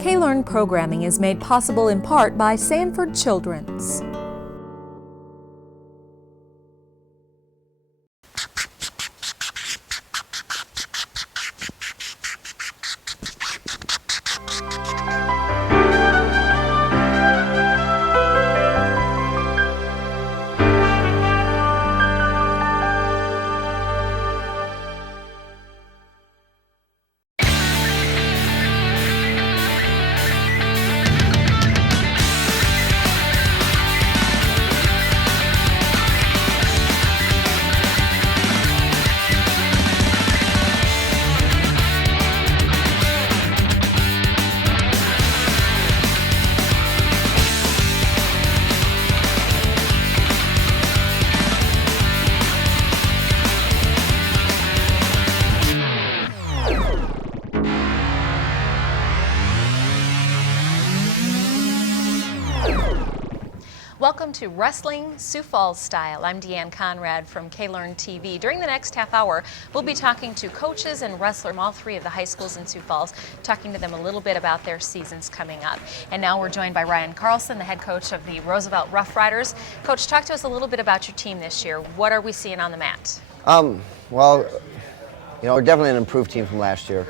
K-Learn programming is made possible in part by Sanford Children's. Welcome to Wrestling Sioux Falls Style. I'm Deanne Conrad from K-Learn TV. During the next half hour, we'll be talking to coaches and wrestlers from all three of the high schools in Sioux Falls, talking to them a little bit about their seasons coming up. And now we're joined by Ryan Carlson, the head coach of the Roosevelt Rough Riders. Coach, talk to us a little bit about your team this year. What are we seeing on the mat? Well, we're definitely an improved team from last year.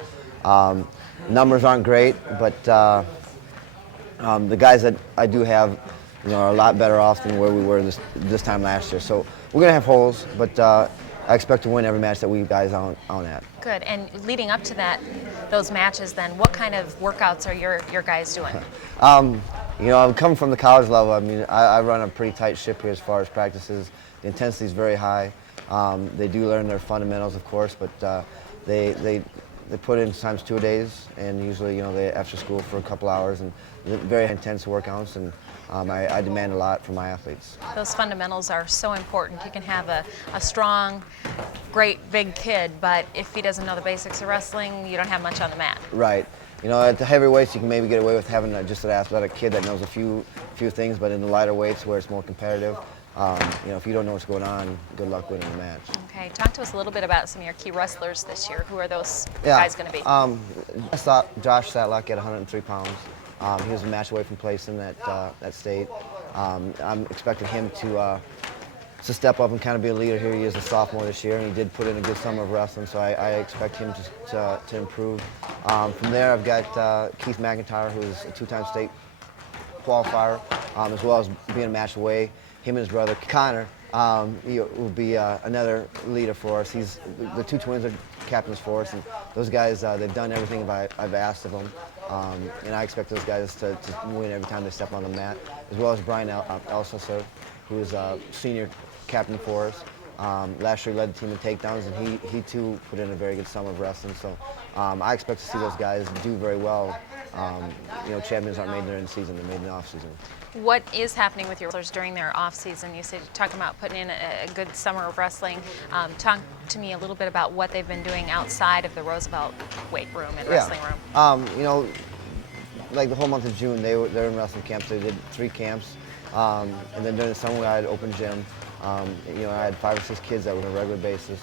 Numbers aren't great, but the guys that I do have are a lot better off than where we were this time last year. So we're going to have holes, but I expect to win every match that we guys on at. Good. And leading up to those matches then, what kind of workouts are your guys doing? I'm coming from the college level. I run a pretty tight ship here as far as practices. The intensity is very high. They do learn their fundamentals, of course, but they put in sometimes 2 days, and usually they after school for a couple hours, and very intense workouts, and I demand a lot from my athletes. Those fundamentals are so important. You can have a strong, great, big kid, but if he doesn't know the basics of wrestling, you don't have much on the mat. Right. At the heavyweights, you can maybe get away with having just an athletic kid that knows a few things, but in the lighter weights where it's more competitive, if you don't know what's going on, good luck winning the match. Okay, talk to us a little bit about some of your key wrestlers this year. Who are those guys going to be? I thought Josh Satlock at 103 pounds. He was a match away from placing that state. I'm expecting him to step up and kind of be a leader here. He is a sophomore this year, and he did put in a good summer of wrestling, so I expect him to improve. From there, I've got Keith McIntyre, who's a two-time state qualifier, as well as being a match away. Him and his brother Connor will be another leader for us. The two twins are captains for us, and those guys, they've done everything I've asked of them, and I expect those guys to win every time they step on the mat, as well as Brian Elsesser, who is a senior captain for us. Last year he led the team in takedowns, and he too put in a very good summer of wrestling, so I expect to see those guys do very well. Champions aren't made during the season, they're made in the off-season. What is happening with your wrestlers during their off-season? You said you're talking about putting in a good summer of wrestling. Talk to me a little bit about what they've been doing outside of the Roosevelt weight room and wrestling room. Like the whole month of June, they're in wrestling camps. They did 3 camps, and then during the summer I had open gym. I had 5 or 6 kids that were on a regular basis.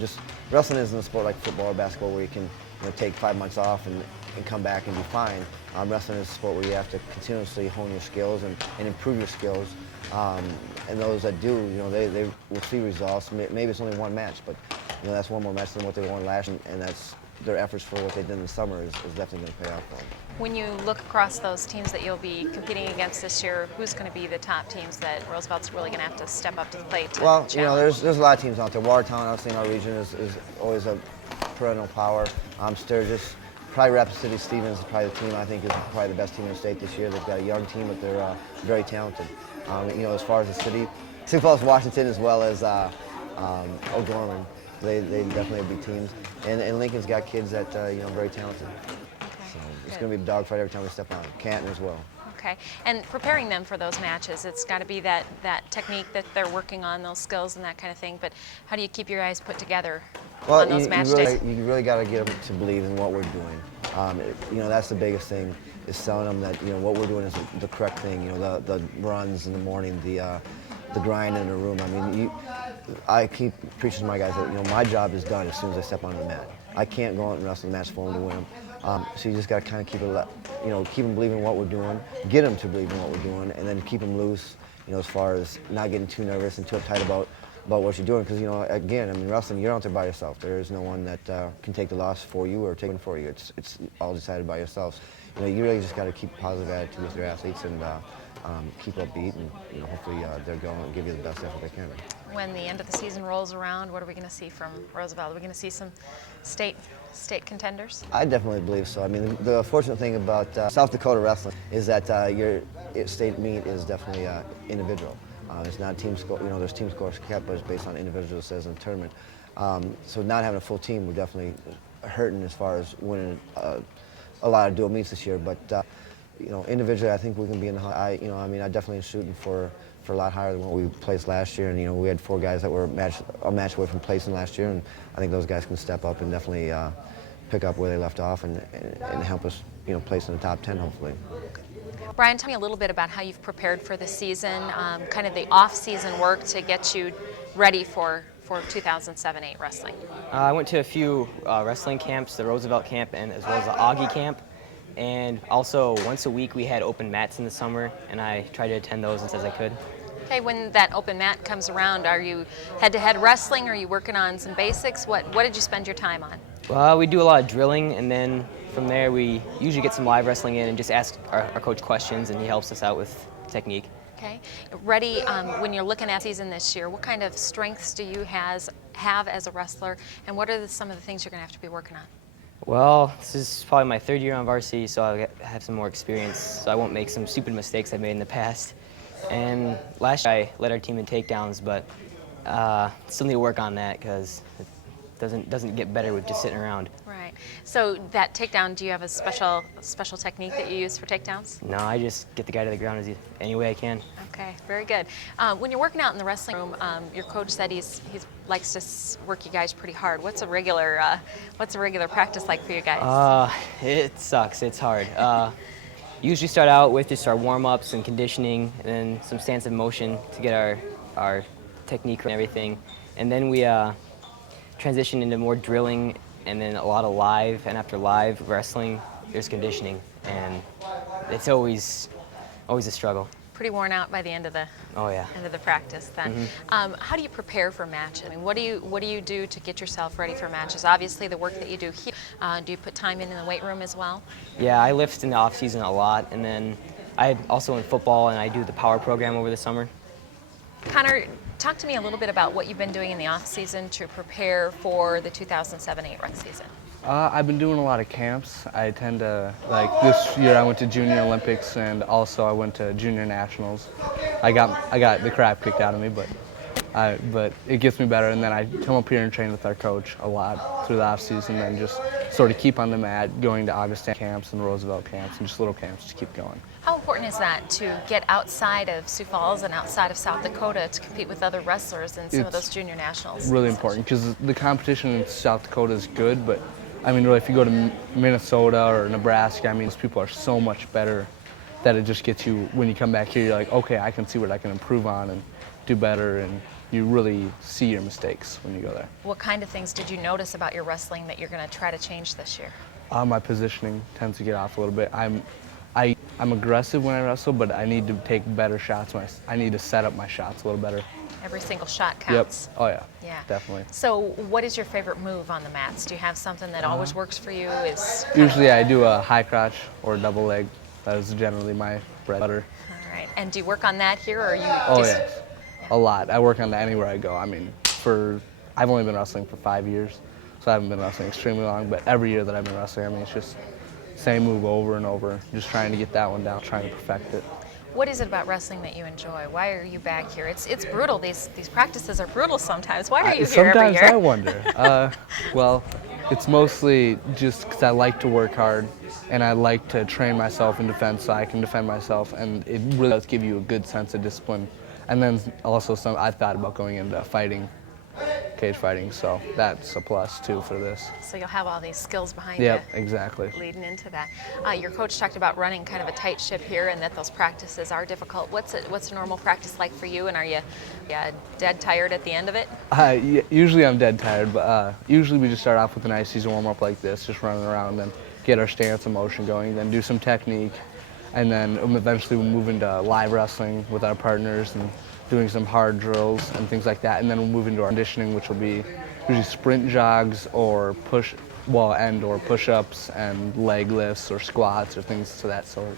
Just wrestling isn't a sport like football or basketball where you can take 5 months off and come back and be fine. Wrestling is a sport where you have to continuously hone your skills and improve your skills. And those that do, they will see results. Maybe it's only 1 match, but that's 1 more match than what they won last year, and that's their efforts for what they did in the summer is definitely going to pay off for them. When you look across those teams that you'll be competing against this year, who's going to be the top teams that Roosevelt's really going to have to step up to the plate to challenge? There's a lot of teams out there. Watertown, obviously in our region, is always a perennial power. Sturgis, probably Rapid City Stevens is probably the team I think is probably the best team in the state this year. They've got a young team, but they're very talented. As far as the city, Sioux Falls, Washington, as well as O'Gorman, they definitely have big teams. And Lincoln's got kids that very talented. So it's going to be a dogfight every time we step on. Canton as well. Okay, and preparing them for those matches, it's got to be that technique that they're working on, those skills and that kind of thing, but how do you keep your guys put together on those match days? You really got to get them to believe in what we're doing. That's the biggest thing, is telling them that what we're doing is the correct thing. The runs in the morning, the grind in the room. I keep preaching to my guys that my job is done as soon as I step on the mat. I can't go out and wrestle the match for them to win them. So you just got to kind of keep it, keep them believing in what we're doing, get them to believe in what we're doing, and then keep them loose, as far as not getting too nervous and too uptight about what you're doing. Because, again, I mean, wrestling, you're out there by yourself. There is no one that can take the loss for you or take it for you. It's all decided by yourselves. You really just got to keep a positive attitude with your athletes and keep upbeat, and hopefully they're going to give you the best effort they can. When the end of the season rolls around, what are we going to see from Roosevelt? Are we going to see some state contenders? I definitely believe so. I mean, the fortunate thing about South Dakota wrestling is that your state meet is definitely individual. It's not team score. There's team scores kept, but it's based on individual says in the tournament. So not having a full team, we're definitely hurting as far as winning a lot of dual meets this year. But individually, I think we can be in the. I definitely am shooting for a lot higher than what we placed last year. And we had 4 guys that were a match away from placing last year, and I think those guys can step up and definitely pick up where they left off and help us, place in the top 10 hopefully. Brian, tell me a little bit about how you've prepared for the season, kind of the off-season work to get you ready for 2007-8 wrestling. I went to a few wrestling camps, the Roosevelt camp and as well as the Augie camp. And also once a week we had open mats in the summer, and I tried to attend those as I could. Okay, when that open mat comes around, are you head-to-head wrestling? Are you working on some basics? What did you spend your time on? We do a lot of drilling, and then from there we usually get some live wrestling in and just ask our coach questions, and he helps us out with technique. Okay, ready, when you're looking at season this year, what kind of strengths do you have as a wrestler, and what are some of the things you're going to have to be working on? Well, this is probably my 3rd year on varsity, so I have some more experience, so I won't make some stupid mistakes I made in the past. And last year I led our team in takedowns, but still need to work on that because it doesn't get better with just sitting around. Right. So that takedown, do you have a special technique that you use for takedowns? No, I just get the guy to the ground any way I can. Okay, very good. When you're working out in the wrestling room, your coach said he likes to work you guys pretty hard. What's a regular practice like for you guys? It sucks. It's hard. Usually start out with just our warm-ups and conditioning, and then some stance of motion to get our technique and everything, and then we transition into more drilling, and then a lot of live, and after live wrestling, there's conditioning, and it's always a struggle. Pretty worn out by the end of the end of the practice then. Mm-hmm. How do you prepare for matches? I mean, what do you do to get yourself ready for matches? Obviously, the work that you do here. Do you put time in the weight room as well? Yeah, I lift in the off season a lot, and then I also in football, and I do the power program over the summer. Connor, talk to me a little bit about what you've been doing in the off season to prepare for the 2007-8 rec season. I've been doing a lot of camps. I tend to, this year I went to Junior Olympics, and also I went to Junior Nationals. I got the crap kicked out of me, but it gets me better. And then I come up here and train with our coach a lot through the off season, and just sort of keep on the mat, going to Augustine camps and Roosevelt camps and just little camps to keep going. How important is that to get outside of Sioux Falls and outside of South Dakota to compete with other wrestlers in some of those junior nationals? Really important, because the competition in South Dakota is good, but I mean, really, if you go to Minnesota or Nebraska, I mean, those people are so much better that it just gets you, when you come back here, you're like, okay, I can see what I can improve on and do better, and you really see your mistakes when you go there. What kind of things did you notice about your wrestling that you're going to try to change this year? My positioning tends to get off a little bit. I'm aggressive when I wrestle, but I need to take better shots. I need to set up my shots a little better. Every single shot counts. Yep. Oh yeah. Yeah. Definitely. So, what is your favorite move on the mats? Do you have something that always works for you? Usually I do a high crotch or a double leg. That is generally my bread and butter. All right. And do you work on that here, or are you? Oh yes. A lot. I work on that anywhere I go. I mean, I've only been wrestling for 5 years, so I haven't been wrestling extremely long. But every year that I've been wrestling, I mean, it's just same move over and over. Just trying to get that one down, trying to perfect it. What is it about wrestling that you enjoy? Why are you back here? It's brutal. These practices are brutal sometimes. Why are you here every year? Sometimes I wonder. Well, it's mostly just because I like to work hard, and I like to train myself in defense so I can defend myself, and it really does give you a good sense of discipline. And then also I thought about going into fighting, cage fighting, so that's a plus too for this. So you'll have all these skills behind you. Yep, exactly. Leading into that. Your coach talked about running kind of a tight ship here, and that those practices are difficult. What's a normal practice like for you, and are you dead tired at the end of it? Usually I'm dead tired, but usually we just start off with a nice season warm-up like this, just running around, and get our stance and motion going, then do some technique, and then eventually we'll move into live wrestling with our partners and doing some hard drills and things like that. And then we'll move into our conditioning, which will be usually sprint jogs or push-ups and leg lifts or squats or things of that sort.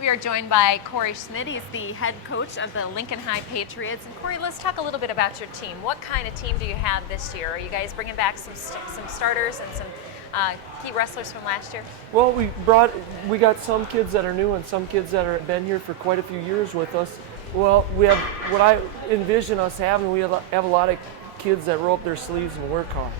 We are joined by Corey Schmidt. He's the head coach of the Lincoln High Patriots. And Corey, let's talk a little bit about your team. What kind of team do you have this year? Are you guys bringing back some starters and some key wrestlers from last year? Well, we got some kids that are new and some kids that have been here for quite a few years with us. Well, we have what I envision us having. We have a lot of kids that roll up their sleeves and work hard,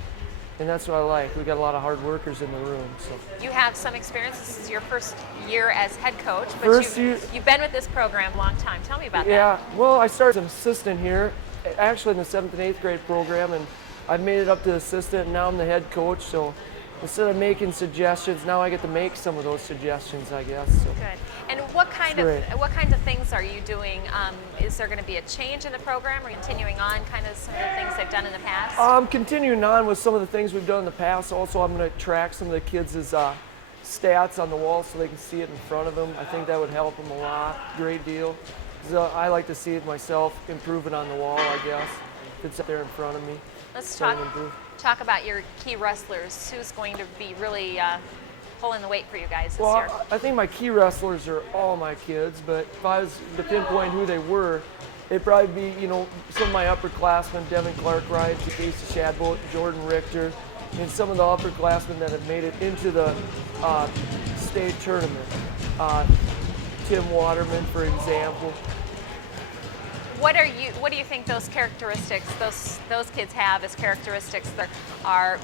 and that's what I like. We got a lot of hard workers in the room. So you have some experience. This is your first year as head coach, but you've been with this program a long time. Tell me about that. Yeah, well, I started as an assistant here, actually in the 7th and 8th grade program, and I've made it up to assistant, and now I'm the head coach. So instead of making suggestions, now I get to make some of those suggestions, I guess. So. Good. And what kinds of things are you doing? Is there going to be a change in the program, or continuing on kind of some of the things they've done in the past? Continuing on with some of the things we've done in the past. Also, I'm going to track some of the kids' stats on the wall so they can see it in front of them. I think that would help them a lot, great deal. I like to see it myself, improving on the wall, I guess. It's there in front of me. Let's talk about your key wrestlers. Who's going to be really pulling the weight for you guys this year? I think my key wrestlers are all my kids, but if I was to pinpoint who they were, it'd probably be, some of my upperclassmen, Devin Clark-Ryan, Casey Shadbolt, Jordan Richter, and some of the upperclassmen that have made it into the state tournament. Tim Waterman, for example. What do you think those characteristics those kids have as characteristics that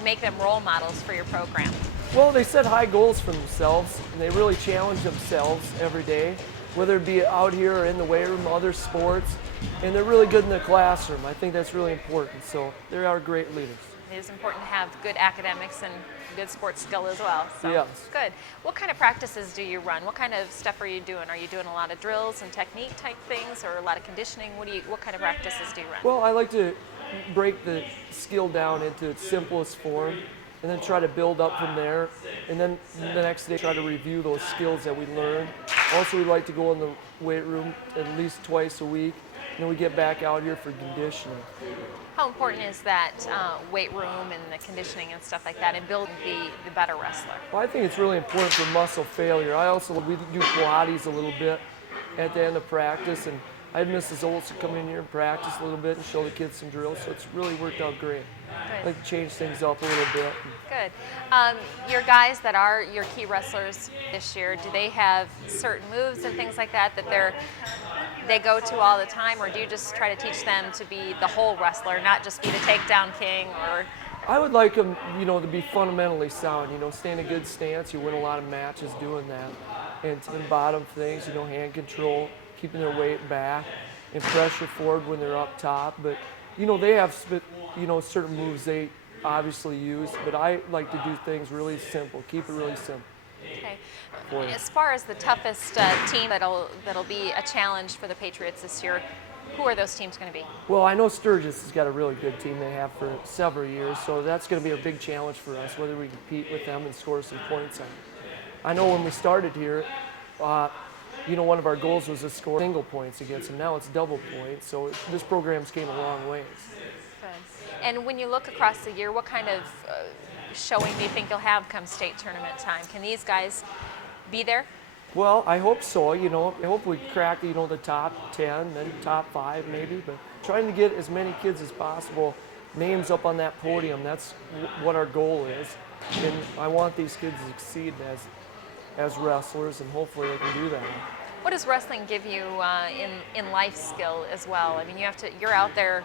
make them role models for your program? Well, they set high goals for themselves, and they really challenge themselves every day, whether it be out here or in the weight room, other sports, and they're really good in the classroom. I think that's really important, so they are great leaders. It is important to have good academics and good sports skill as well. So yes. Good. What kind of practices do you run? What kind of stuff are you doing? Are you doing a lot of drills and technique type things, or a lot of conditioning? What kind of practices do you run? Well, I like to break the skill down into its simplest form, and then try to build up from there. And then the next day, try to review those skills that we learned. Also, we like to go in the weight room at least twice a week, and then we get back out here for conditioning. How important is that weight room and the conditioning and stuff like that in building the better wrestler? Well, I think it's really important for muscle failure. We do Pilates a little bit at the end of practice, and I had Mrs. Olson come in here and practice a little bit and show the kids some drills, so it's really worked out great. Good. I like to change things up a little bit. Good. Your guys that are your key wrestlers this year, do they have certain moves and things like that they go to all the time, or do you just try to teach them to be the whole wrestler, not just be the takedown king? Or I would like them, to be fundamentally sound. Stay in a good stance. You win a lot of matches doing that. And to the bottom things, hand control, keeping their weight back, and pressure forward when they're up top. But they have certain moves they obviously use, but I like to do things really simple. Keep it really simple. Okay. As far as the toughest team that'll be a challenge for the Patriots this year, who are those teams going to be? Well, I know Sturgis has got a really good team they have for several years, so that's going to be a big challenge for us, whether we compete with them and score some points on them. I know when we started here, one of our goals was to score single points against them. Now it's double points, so this program's came a long ways. Good. And when you look across the year, what kind of showing do you think you'll have come state tournament time? Can these guys be there? Well, I hope so. I hope we crack, the top 10, then top 5 maybe, but trying to get as many kids as possible, names up on that podium, that's what our goal is. And I want these kids to succeed as wrestlers, and hopefully they can do that. What does wrestling give you in life skill as well? I mean, you're out there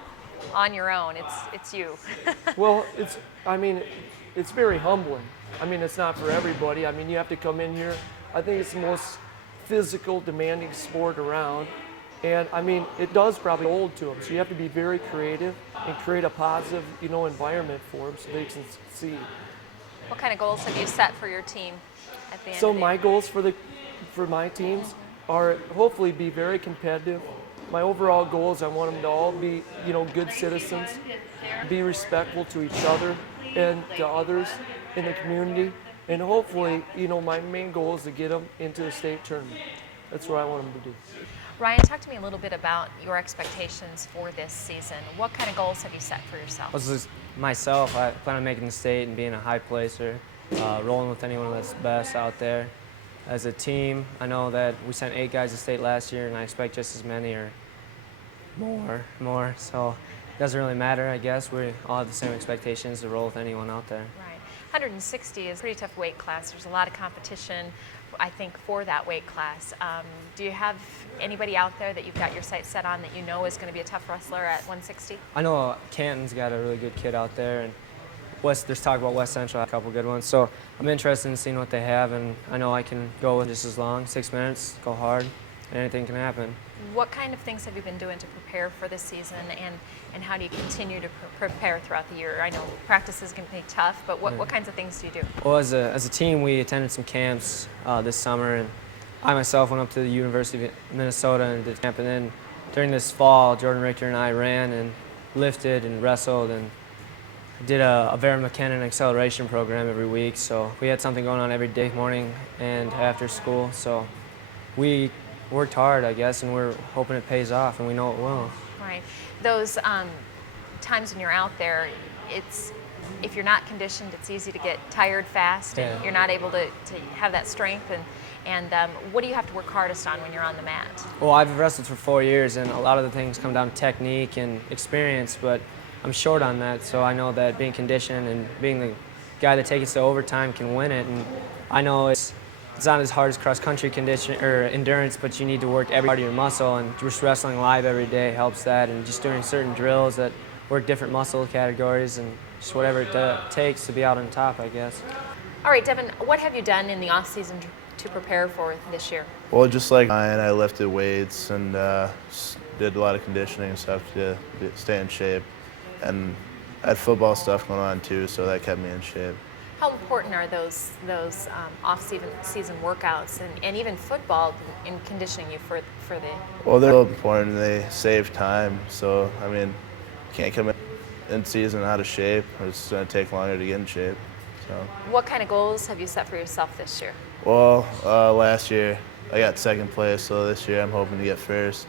on your own. It's you. Well, it's very humbling. It's not for everybody. You have to come in here. I think it's the most physical, demanding sport around. And it does probably old to them. So you have to be very creative and create a positive, environment for them so they can succeed. What kind of goals have you set for your team at the end? So my goals for my teams are hopefully be very competitive, my overall goal is I want them to all be, good citizens, be respectful to each other and to others in the community. And hopefully, my main goal is to get them into the state tournament. That's what I want them to do. Ryan, talk to me a little bit about your expectations for this season. What kind of goals have you set for yourself? Myself, I plan on making the state and being a high placer, rolling with anyone that's best out there. As a team, I know that we sent 8 guys to state last year, and I expect just as many or more. So it doesn't really matter, I guess. We all have the same expectations to roll with anyone out there. Right. 160 is a pretty tough weight class. There's a lot of competition, I think, for that weight class. Do you have anybody out there that you've got your sights set on that you know is going to be a tough wrestler at 160? I know Canton's got a really good kid out there, and there's talk about West Central, a couple good ones. So I'm interested in seeing what they have, and I know I can go just as long, 6 minutes, go hard, and anything can happen. What kind of things have you been doing to prepare for this season, and how do you continue to prepare throughout the year? I know practices can be tough, but what kinds of things do you do? Well, as a team, we attended some camps this summer, and I myself went up to the University of Minnesota and did camp, and then during this fall, Jordan Richter and I ran and lifted and wrestled and did a Vera McKinnon acceleration program every week. So we had something going on every day, morning and after school. So we worked hard, I guess, and we're hoping it pays off, and we know it will. Right. Those times when you're out there, if you're not conditioned, it's easy to get tired fast, and you're not able to have that strength. And what do you have to work hardest on when you're on the mat? Well, I've wrestled for 4 years, and a lot of the things come down to technique and experience, but I'm short on that, so I know that being conditioned and being the guy that takes it to overtime can win it. And I know it's not as hard as cross-country condition or endurance, but you need to work every part of your muscle, and just wrestling live every day helps that, and just doing certain drills that work different muscle categories, and just whatever it takes to be out on top, I guess. All right, Devin, what have you done in the off-season to prepare for this year? Well, just like Ryan, I lifted weights and did a lot of conditioning and stuff to stay in shape. And I had football stuff going on too, so that kept me in shape. How important are those off-season workouts and even football in conditioning you for the? Well, they're important. They save time. So I mean, you can't come in season out of shape. It's going to take longer to get in shape. So. What kind of goals have you set for yourself this year? Well, last year I got second place, so this year I'm hoping to get first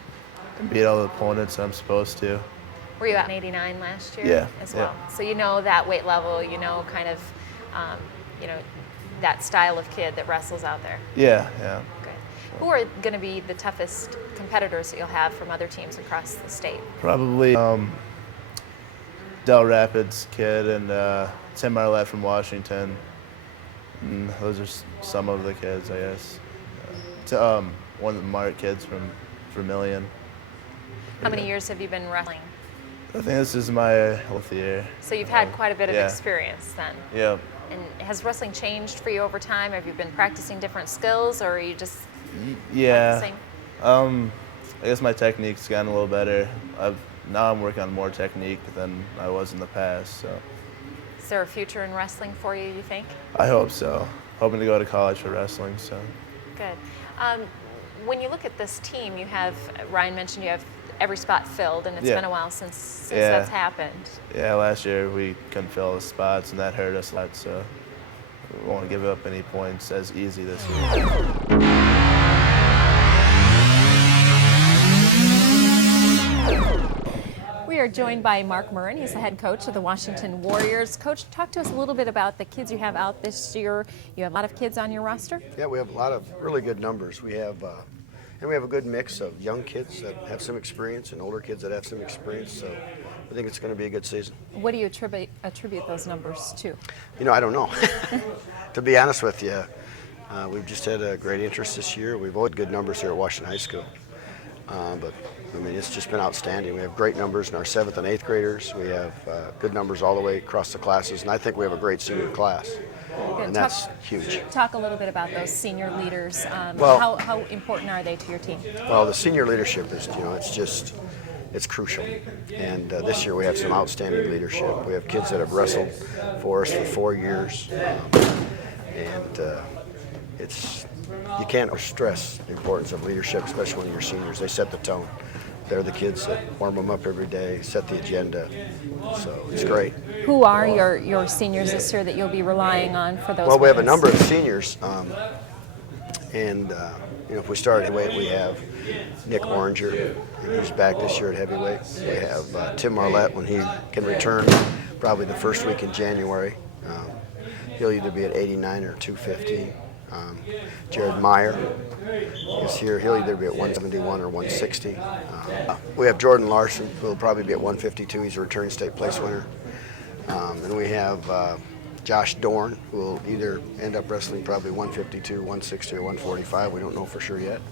and beat all the opponents I'm supposed to. Were you at 89 last year? Yeah, as well? yeah. So you know that weight level, kind of, that style of kid that wrestles out there. Yeah. Good. Who are going to be the toughest competitors that you'll have from other teams across the state? Probably Del Rapids kid and Tim Marlette from Washington. And those are some of the kids, I guess. One of the Mart kids from Vermillion. How many years have you been wrestling? I think this is my 4th year. So you've had quite a bit of experience then. Yeah. And has wrestling changed for you over time? Have you been practicing different skills, or are you just practicing? I guess my technique's gotten a little better. Now I'm working on more technique than I was in the past. So. Is there a future in wrestling for you, you think? I hope so. Hoping to go to college for wrestling. So. Good. When you look at this team, Ryan mentioned you have every spot filled, and it's been a while since that's happened. Yeah, last year we couldn't fill the spots, and that hurt us a lot, so we won't give up any points as easy this year. We are joined by Mark Murren. He's the head coach of the Washington Warriors. Coach, talk to us a little bit about the kids you have out this year. You have a lot of kids on your roster? Yeah, we have a lot of really good numbers. We have a good mix of young kids that have some experience and older kids that have some experience. So I think it's going to be a good season. What do you attribute those numbers to? I don't know. To be honest with you, we've just had a great interest this year. We've had good numbers here at Washington High School. But it's just been outstanding. We have great numbers in our 7th and 8th graders. We have good numbers all the way across the classes, and I think we have a great senior class. And that's huge. Talk a little bit about those senior leaders. Well, how important are they to your team? Well, the senior leadership is, it's crucial. And this year we have some outstanding leadership. We have kids that have wrestled for us for 4 years. You can't stress the importance of leadership, especially when you're seniors. They set the tone. they're the kids that warm them up every day, set the agenda. So it's great. Who are your seniors this year that you'll be relying on for those? Well, we have a wins? number of seniors, and if we start at heavyweight, we have Nick Oranger, who's back this year at heavyweight. We have Tim Marlette when he can return, probably the first week in January. He'll either be at 89 or 250. Jared Meyer is here. He'll either be at 171 or 160. We have Jordan Larson, who will probably be at 152. He's a returning state place winner. And we have Josh Dorn, who will either end up wrestling probably 152, 160, or 145. We don't know for sure yet.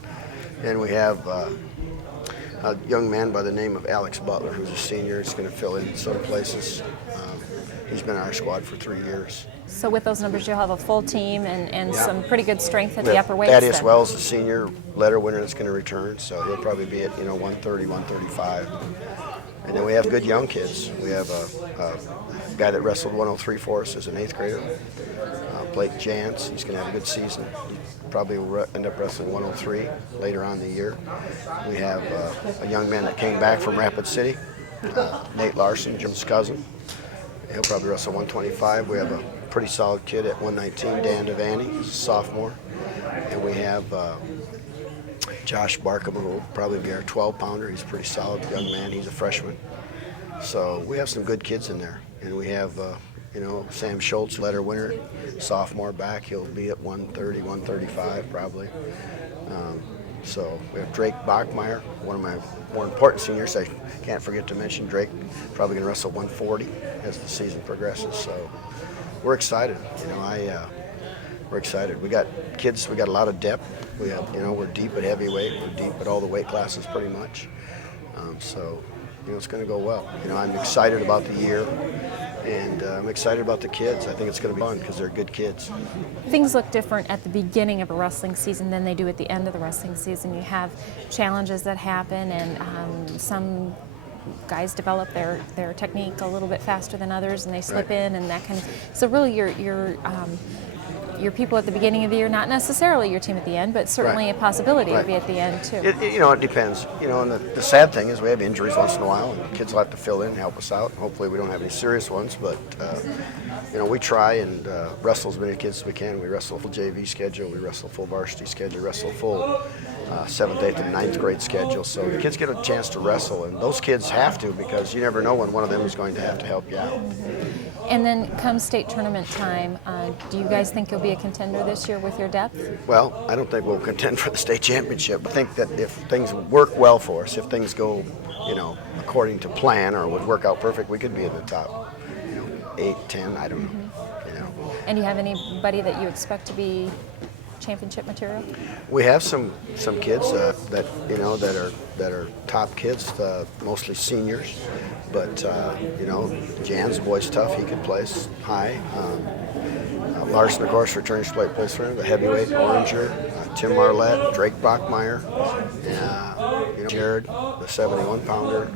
And we have a young man by the name of Alex Butler, who's a senior. He's going to fill in some places. He's been in our squad for 3 years. So with those numbers, you'll have a full team and Yeah. some pretty good strength at We the have upper weights. Thaddeus then. Wells, the senior letter winner, that's going to return, so he'll probably be at 130, 135. And then we have good young kids. We have a guy that wrestled 103 for us as an 8th grader, Blake Jantz. He's going to have a good season. He probably will end up wrestling 103 later on in the year. We have a young man that came back from Rapid City, Nate Larson, Jim's cousin. He'll probably wrestle 125. We have a pretty solid kid at 119, Dan Devaney, he's a sophomore. And we have Josh Barkham, who will probably be our 12-pounder. He's a pretty solid young man. He's a freshman. So we have some good kids in there. And we have, Sam Schultz, letter winner, sophomore back. He'll be at 130, 135 probably. So we have Drake Bachmeyer, one of my more important seniors. I can't forget to mention Drake, probably going to wrestle 140 as the season progresses. So we're excited. We're excited. We got kids. We got a lot of depth. We have, we're deep at heavyweight. We're deep at all the weight classes pretty much. So it's going to go well. I'm excited about the year, and I'm excited about the kids. I think it's going to be fun because they're good kids. Things look different at the beginning of a wrestling season than they do at the end of the wrestling season. You have challenges that happen, and some guys develop their technique a little bit faster than others, and they slip in, and that kind of. So really, your people at the beginning of the year, not necessarily your team at the end, but certainly a possibility to be at the end too. It depends. And the sad thing is we have injuries once in a while, and kids will have to fill in and help us out. Hopefully we don't have any serious ones, but we try and wrestle as many kids as we can. We wrestle a full JV schedule, we wrestle a full varsity schedule, wrestle a full 7th, 8th, and 9th grade schedule. So the kids get a chance to wrestle, and those kids have to, because you never know when one of them is going to have to help you out. And then come state tournament time, do you guys think you'll be a contender this year with your depth? Well, I don't think we'll contend for the state championship. I think that if things work well for us, if things go, according to plan or would work out perfect, we could be in the top, 8, 10, I don't know. And do you have anybody that you expect to be championship material? We have some kids that are top kids, mostly seniors. But Jan's boy's tough. He can place high. Larson, of course, returns to place for him. The heavyweight, Oranger, Tim Marlette, Drake Bachmeyer, Jared, the 71-pounder.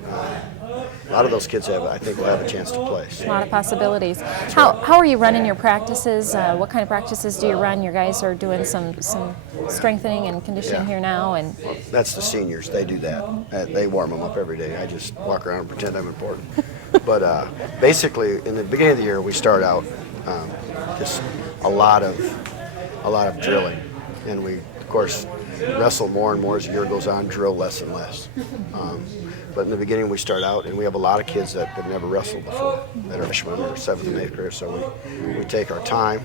A lot of those kids I think will have a chance to place. A lot of possibilities. How are you running your practices? What kind of practices do you run? Your guys are doing some strengthening and conditioning here now, and that's the seniors. They do that. They warm them up every day. I just walk around and pretend I'm important. But basically, in the beginning of the year, we start out just a lot of drilling, and we of course wrestle more and more as the year goes on, drill less and less. But in the beginning, we start out, and we have a lot of kids that have never wrestled before, that are freshmen or 7th and 8th grade. So we take our time,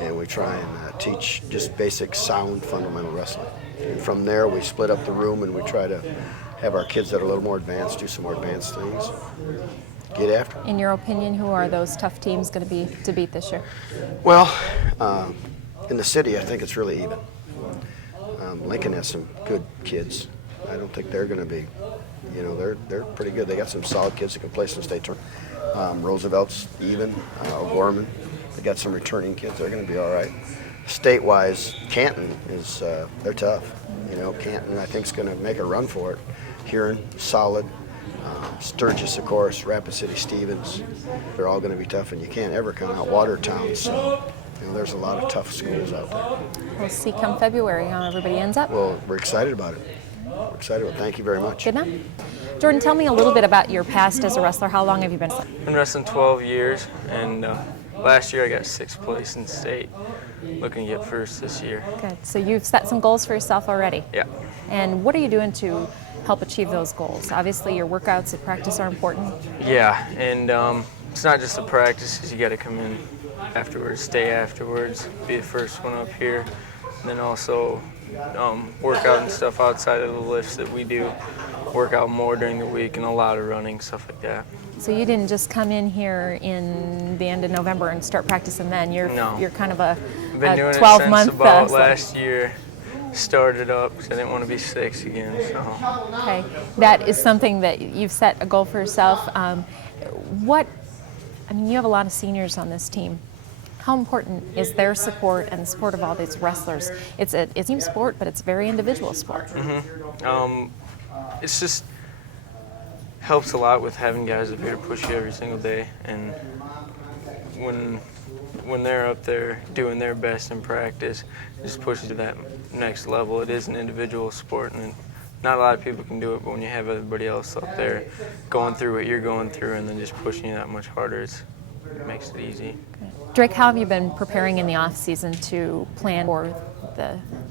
and we try and teach just basic, sound, fundamental wrestling. And from there, we split up the room, and we try to have our kids that are a little more advanced do some more advanced things. Get after it. in your opinion, who are those tough teams going to be to beat this year? Well, in the city, I think it's really even. Lincoln has some good kids. I don't think they're going to be, they're pretty good. They got some solid kids that can play some state tournament. Roosevelt's even, O'Gorman. They got some returning kids. They're going to be all right. State-wise, Canton is, they're tough. Canton, I think, is going to make a run for it. Huron, solid. Sturgis, of course, Rapid City, Stevens. They're all going to be tough, and you can't ever count out Watertown. So, there's a lot of tough schools out there. We'll see come February how everybody ends up. Well, we're excited about it. We're excited. Well, thank you very much. Good enough? Jordan, tell me a little bit about your past as a wrestler. How long have you been? Been wrestling 12 years, and last year I got 6th place in state. Looking to get 1st this year. Good. So you've set some goals for yourself already. Yeah. And what are you doing to help achieve those goals? Obviously, your workouts at practice are important. Yeah, and it's not just the practices. You got to come in afterwards, stay afterwards, be the first one up here, and then also work out and stuff outside of the lifts that we do. Work out more during the week and a lot of running, stuff like that. So you didn't just come in here in the end of November and start practicing then. You're kind of a I've been doing 12-month. it since about last year. Started up because I didn't want to be 6 again. So. Okay, that is something that you've set a goal for yourself. You have a lot of seniors on this team. How important is their support and the support of all these wrestlers? It's a team sport, but it's a very individual sport. Mm-hmm. It's just helps a lot with having guys up here to push you every single day, and when they're up there doing their best in practice, it just pushes you to that next level. It is an individual sport, and not a lot of people can do it, but when you have everybody else up there going through what you're going through and then just pushing you that much harder, it makes it easy. Drake, how have you been preparing in the off season to plan for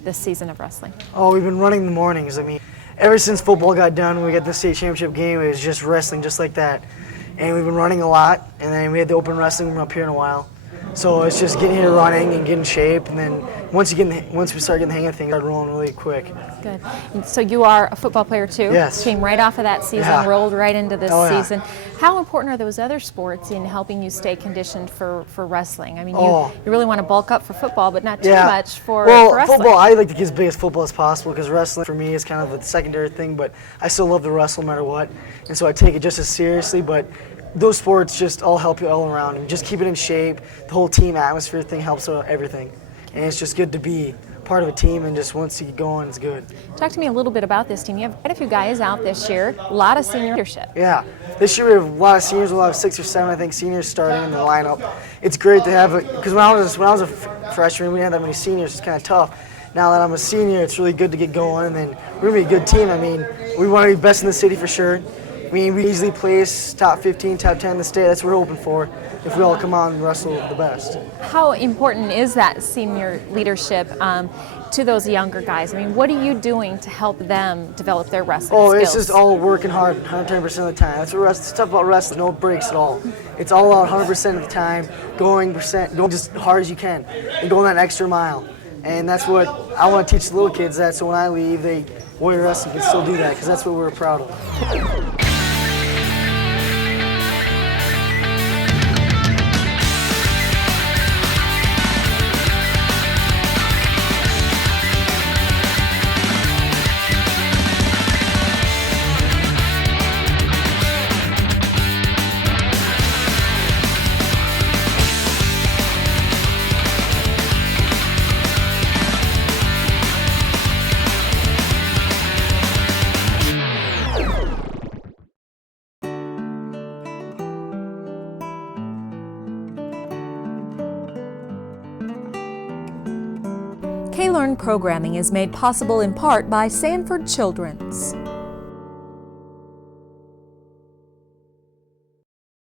this season of wrestling? Oh, we've been running the mornings. I mean, ever since football got done, when we got the state championship game, it was just wrestling just like that. And we've been running a lot, and then we had the open wrestling room up here in a while. So it's just getting here running and getting in shape, and then once we start getting the hang of things, start rolling really quick. Good. And so you are a football player too? Yes. Came right off of that season, Yeah. rolled right into this Oh, yeah. season. How important are those other sports in helping you stay conditioned for wrestling? I mean, Oh. you really want to bulk up for football, but not too Yeah. much for Well, wrestling. football, I like to get as big as football as possible because wrestling for me is kind of a secondary thing, but I still love to wrestle no matter what. And so I take it just as seriously, but those sports just all help you all around. And just keep it in shape. The whole team atmosphere thing helps with everything. And it's just good to be part of a team, and just once you get going, it's good. Talk to me a little bit about this team. You have quite a few guys out this year, a lot of senior leadership. Yeah, this year we have a lot of seniors. We'll have 6 or 7, I think, seniors starting in the lineup. It's great to have it because when I was a freshman, we didn't have that many seniors. It's kind of tough. Now that I'm a senior, it's really good to get going, and then we're gonna be a good team. I mean, we want to be best in the city for sure. I mean, we easily place top 15, top 10 in the state. That's what we're hoping for if we all come out and wrestle the best. How important is that senior leadership to those younger guys? I mean, what are you doing to help them develop their wrestling skills? It's just all working hard 110% of the time. That's what the stuff about wrestling, no breaks at all. It's all out 100% of the time, going just hard as you can, and going that extra mile. And that's what I want to teach the little kids that, so when I leave, Warrior Wrestling can still do that, because that's what we're proud of. K-Learn programming is made possible in part by Sanford Children's.